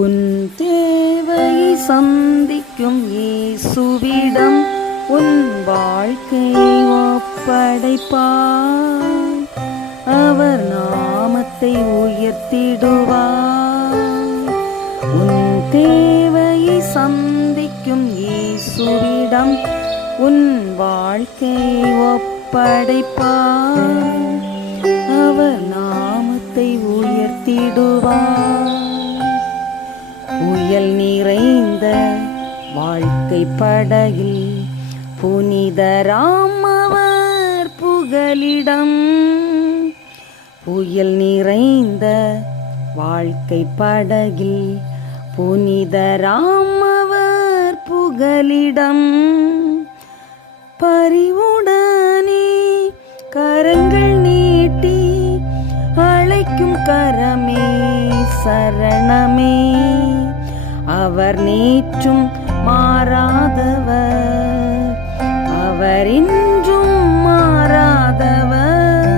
உன் தேவையை சந்திக்கும் இயேசுவிடம் உன் வாழ்க்கையை ஒப்படைப்பாய். அவர் நாமத்தை உயர்த்திடுவார். உன் தேவையை சந்திக்கும் இயேசுவிடம் உன் வாழ்க்கையை ஒப்படைப்பாய். அவர் நாமத்தை உயர்த்திடுவார். புயல் நிறைந்த வாழ்க்கை படகில் புனிதராம் அவர் புகலிடம். புயல் நிறைந்த வாழ்க்கை படகில் புனிதராம் அவர் புகலிடம். பரிவுடனே கரங்கள் நீட்டி அழைக்கும் கரமே சரணமே. அவர் நேற்றும் மாறாதவர், அவர் இன்றும் மாறாதவர்,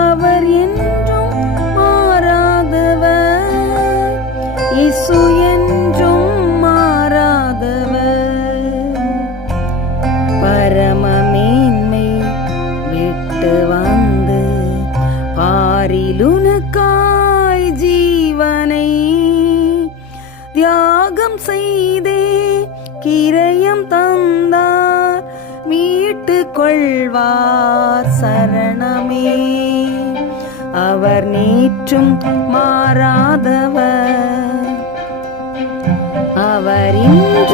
அவர் என்றும் மாறாதவர், இயேசு என்றும் மாறாதவர். பரமமேன்மை விட்டு வந்து பாரிலுனக்காய் ஜீவனை தியாகம் செய்தே கிரயம் தந்தார். மீட்டு கொள்வார் சரணமே. அவர் நேற்றும் மாறாதவர், அவர் இன்றும்